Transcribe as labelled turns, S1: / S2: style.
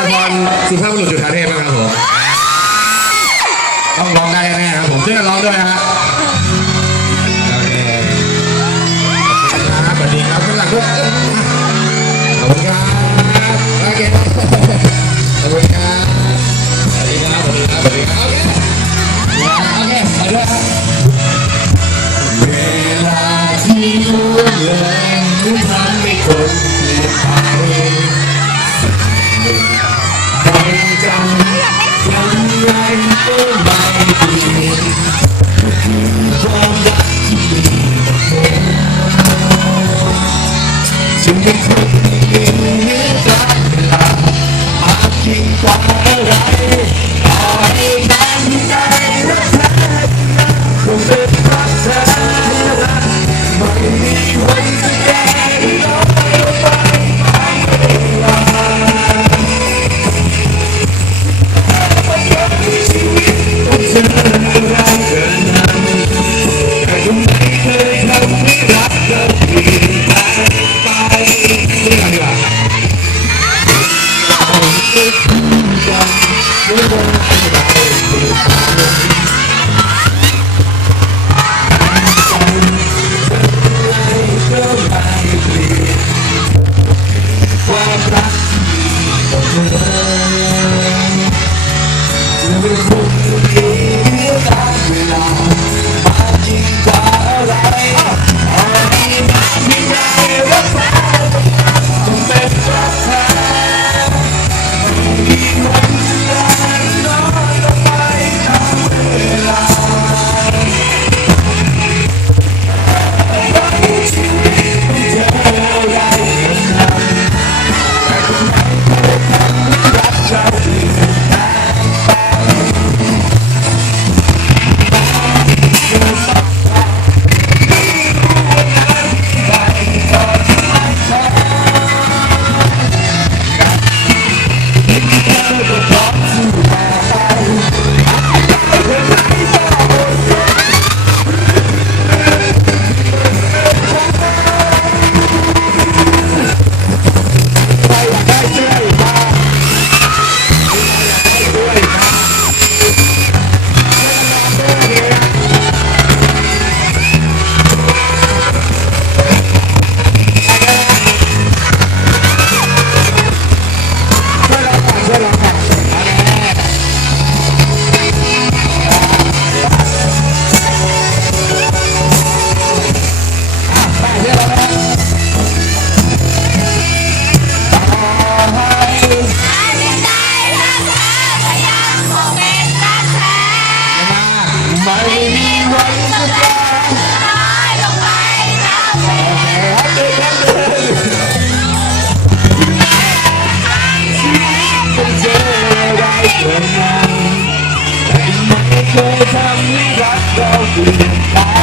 S1: ละครสุภาพบุรุษจุฑาเทพนะครับผมต้องร้องได้แน่ครับผมช่วยกันร้องด้วยนะฮะโอเคครับสวัสดีครับข้างหลังทุกขอบคุณครับโอเคขอบคุณครับสวัสดีครับสวัสดีครับสวัสดีครับโอเคโอเคไปด้วยครับเวลาที่ จึ ไเจออะไรเกินนั้นแต่ไม่เคยทำให้รักเราเปลี่ยนไป